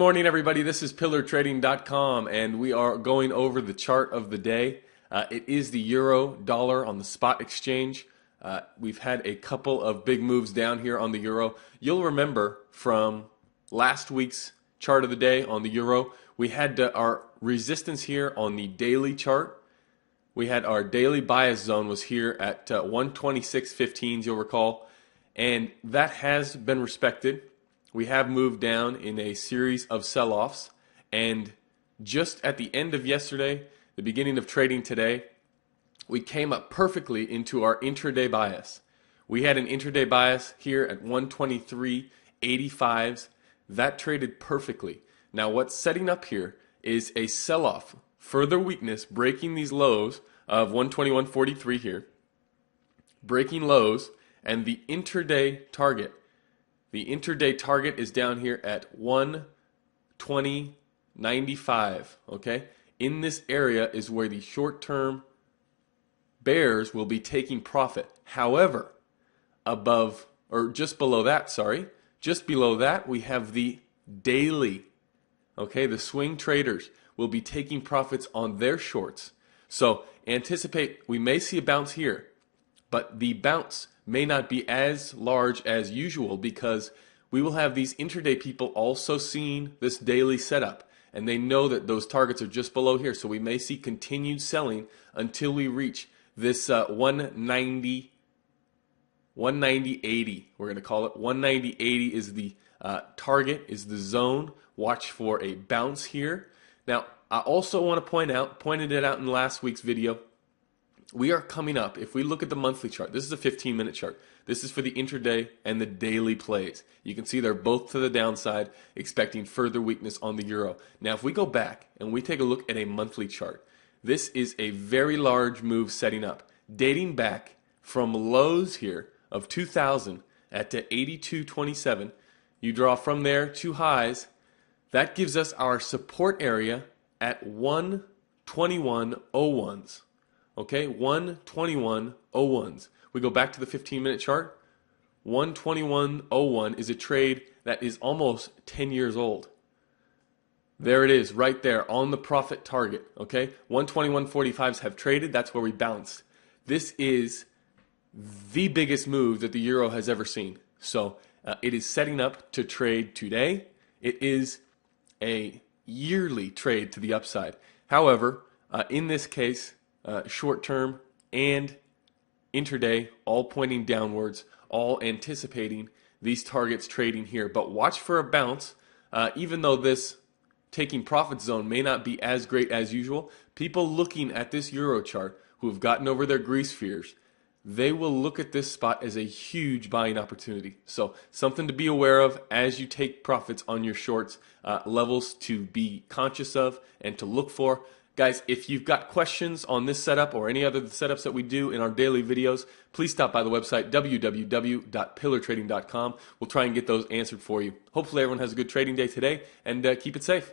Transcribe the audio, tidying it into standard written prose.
morning, everybody. This is pillartrading.com, and we are going over the chart of the day. It is the euro dollar on the spot exchange. We've had a couple of big moves down here on the euro. You'll remember from last week's chart of the day on the euro, we had our resistance here on the daily chart. We had our daily bias zone was here at 126.15, you'll recall, and that has been respected. We have moved down in a series of sell-offs, and just at the end of yesterday, the beginning of trading today, we came up perfectly into our intraday bias. We had an intraday bias here at 123.85s. That traded perfectly. Now what's setting up here is a sell-off, further weakness, breaking these lows of 121.43 here, breaking lows, and the intraday target. The intraday target is down here at 120.95, okay? In this area is where the short-term bears will be taking profit. However, above, or just below that, just below that, we have the daily, okay? The swing traders will be taking profits on their shorts. So anticipate, we may see a bounce here, but the bounce may not be as large as usual because we will have these intraday people also seeing this daily setup, and they know that those targets are just below here. So we may see continued selling until we reach this 190.80. We're going to call it 190.80 is the target, is the zone. Watch for a bounce here. Now, I also want to pointed it out in last week's video, we are coming up, if we look at the monthly chart, this is a 15-minute chart. This is for the intraday and the daily plays. You can see they're both to the downside, expecting further weakness on the euro. Now, if we go back and we take a look at a monthly chart, this is a very large move setting up, dating back from lows here of 2000 at 82.27. You draw from there two highs. That gives us our support area at 121.01s. Okay, 121.01s. We go back to the 15-minute chart. 121.01 is a trade that is almost 10 years old. There it is, right there on the profit target. Okay, 121.45s have traded. That's where we bounced. This is the biggest move that the euro has ever seen. So it is setting up to trade today. It is a yearly trade to the upside. However, in this case, short term and intraday, all pointing downwards, all anticipating these targets trading here. But watch for a bounce. Even though this taking profit zone may not be as great as usual, people looking at this euro chart who have gotten over their grease fears, they will look at this spot as a huge buying opportunity. So something to be aware of as you take profits on your shorts, levels to be conscious of and to look for. Guys, if you've got questions on this setup or any other setups that we do in our daily videos, please stop by the website, www.pillartrading.com. We'll try and get those answered for you. Hopefully everyone has a good trading day today, and keep it safe.